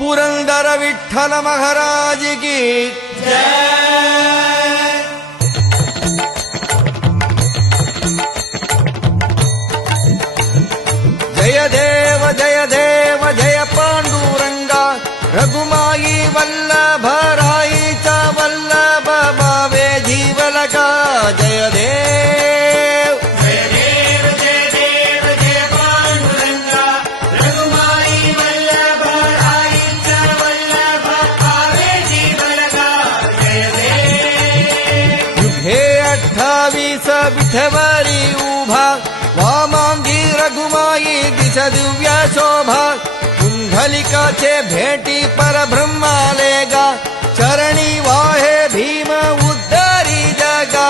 पुरंदर विठ्ठल महाराज की जय देव जय देव जय पांडुरंगा रघुमाई वल्लभ राईचा वल्लभ भावे जीवलका जय देव जय देव जय देव जय पांडुरंगा रघुमाई वल्लभ राईचा वल्लभ भावे जीवलका जय देव युगे 28 विठवरी उभा वामांगी रघुमाई दिस दिव्य शोभा कुंडलिकाचे भेटी परब्रह्मालेगा चरणी वाहे भीम उद्धारी जगा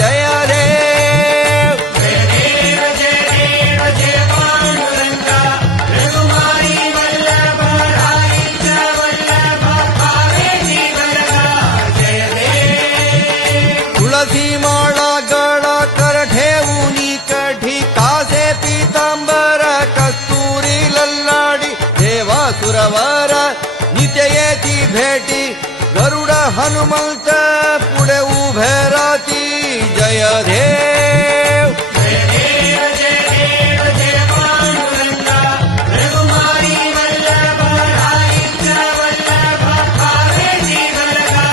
जय देव जय देव जय देव जय पांडुरंगा रघुमाई वल्लभ राईचा वल्लभ भावे जीवलका जय देव तुळसी माळा गळा कर ठेवूनी कठी कासे पीतांबर कस्तुरी लल्लाडी देवा सुरवर नित्य येती भेटी गरुड हनुमंत पुढे उभे राती जय देव जय देव जय देव जय पांडुरंगा रघुमाई वल्लभ राईचा वल्लभ भावे जीवलका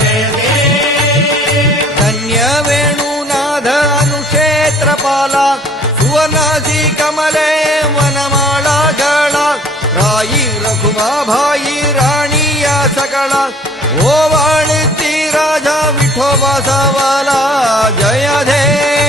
जय देव धन्य वेणुनाथ अनुक्षेत्रपाला सुवर्णासी कमले वनमाळा गळा राई रघुमाभाई राणी या सकळा ओवाळती राजा विठोबा सावाला जय देव